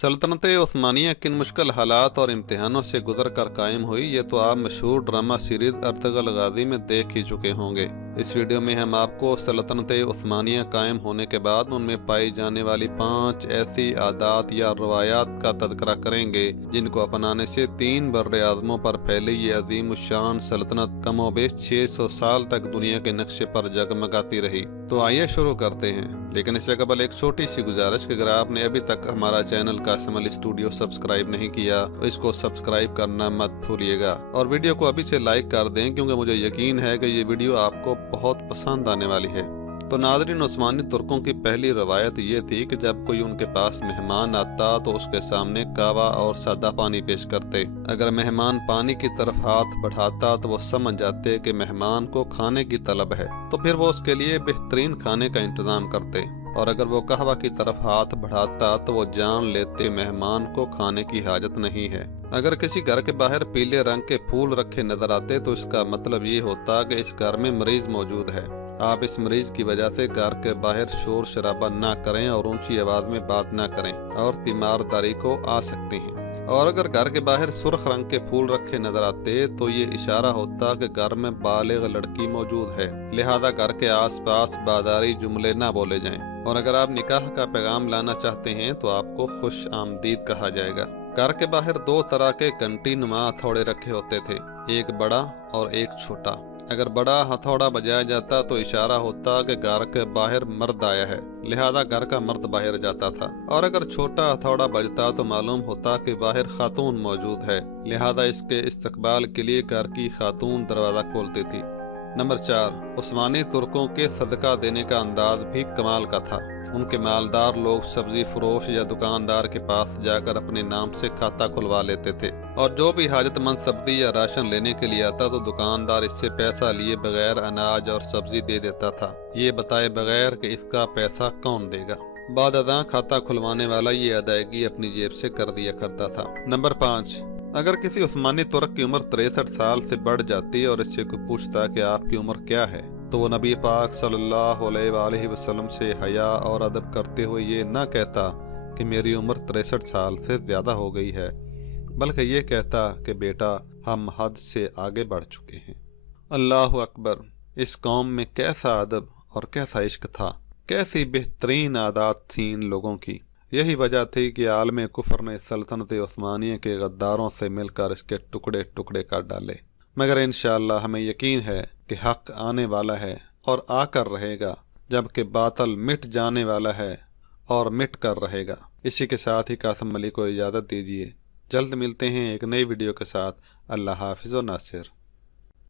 सल्तनत उस्मानिया किन मुश्किल हालात और इम्तिहानों से गुजर कर कायम हुई, ये तो आप मशहूर ड्रामा सीरीज अर्तगल गाजी में देख ही चुके होंगे। इस वीडियो में हम आपको सल्तनत उस्मानिया कायम होने के बाद उनमें पाई जाने वाली 5 ऐसी आदात या रवायात का तज़किरा करेंगे जिनको अपनाने से 3 बर्रे आज़मों पर फैली ये अजीम शान सल्तनत कमोबेश 600 साल तक दुनिया के नक्शे पर जगमगाती रही। तो आइए शुरू करते हैं, लेकिन इससे कबल एक छोटी सी गुजारिश कि अगर आपने अभी तक हमारा channel Qasim Ali studio subscribe नहीं किया तो इसको सब्सक्राइब करना मत भूलिएगा और वीडियो को अभी से लाइक कर दें, क्योंकि मुझे यकीन है कि ये वीडियो आपको बहुत पसंद आने वाली है। तो नाज़रीन, उस्मानी तुर्कों की पहली रवायत ये थी कि जब कोई उनके पास मेहमान आता तो उसके सामने कावा और सादा पानी पेश करते। अगर मेहमान पानी की तरफ हाथ बढ़ाता तो वो समझ जाते कि मेहमान को खाने की तलब है, तो फिर वो उसके लिए बेहतरीन खाने का इंतजाम करते। और अगर वो कहवा की तरफ हाथ बढ़ाता तो वो जान लेते मेहमान को खाने की हाजत नहीं है। अगर किसी घर के बाहर पीले रंग के फूल रखे नजर आते तो इसका मतलब ये होता कि इस घर में मरीज मौजूद है। आप इस मरीज की वजह से घर के बाहर शोर शराबा ना करें और ऊंची आवाज में बात ना करें और तीमारदारी को आ सकते हैं। और अगर घर के बाहर सुर्ख रंग के फूल रखे नजर आते तो ये इशारा होता कि घर में बालिग लड़की मौजूद है, लिहाजा घर के आसपास बादारी जुमले ना बोले जाएं। और अगर आप निकाह का पैगाम लाना चाहते हैं तो आपको खुश आमदीद कहा जाएगा। घर के बाहर 2 तरह के घंटी नुमा हथौड़े रखे होते थे, एक बड़ा और एक छोटा। अगर बड़ा हथौड़ा बजाया जाता तो इशारा होता कि घर के बाहर मर्द आया है, लिहाजा घर का मर्द बाहर जाता था। और अगर छोटा हथौड़ा बजता तो मालूम होता कि बाहर खातून मौजूद है, लिहाजा इसके इस्तकबाल के लिए घर की खातून दरवाजा खोलती थी। नंबर 4, उस्मानी तुर्कों के सदका देने का अंदाज भी कमाल का था। उनके मालदार लोग सब्जी फरोश या दुकानदार के पास जाकर अपने नाम से खाता खुलवा लेते थे, और जो भी हाजतमंद सब्जी या राशन लेने के लिए आता तो दुकानदार इससे पैसा लिए बगैर अनाज और सब्जी दे देता था, ये बताए बगैर कि इसका पैसा कौन देगा। बाद अदा खाता खुलवाने वाला ये अदायगी अपनी जेब से कर दिया करता था। नंबर 5, अगर किसी उस्मानी तुर्क की उम्र 63 साल से बढ़ जाती और इससे कोई पूछता कि आपकी उम्र क्या है, तो वो नबी पाक सल्लल्लाहु अलैहि वसल्लम से हया और अदब करते हुए ये ना कहता कि मेरी उम्र 63 साल से ज्यादा हो गई है, बल्कि ये कहता कि बेटा हम हद से आगे बढ़ चुके हैं। अल्लाह अकबर! इस कौम में कैसा अदब और कैसा इश्क था, कैसी बेहतरीन आदत थी इन लोगों की। यही वजह थी कि आलम कुफर ने सल्तनत उस्मानिया के गद्दारों से मिलकर इसके टुकड़े टुकड़े कर डाले। मगर इंशाअल्लाह हमें यकीन है कि हक आने वाला है और आकर रहेगा, जबकि बातल मिट जाने वाला है और मिट कर रहेगा। इसी के साथ ही कासिम अली को इजाज़त दीजिए। जल्द मिलते हैं एक नई वीडियो के साथ। अल्लाह हाफिज़ व नासिर।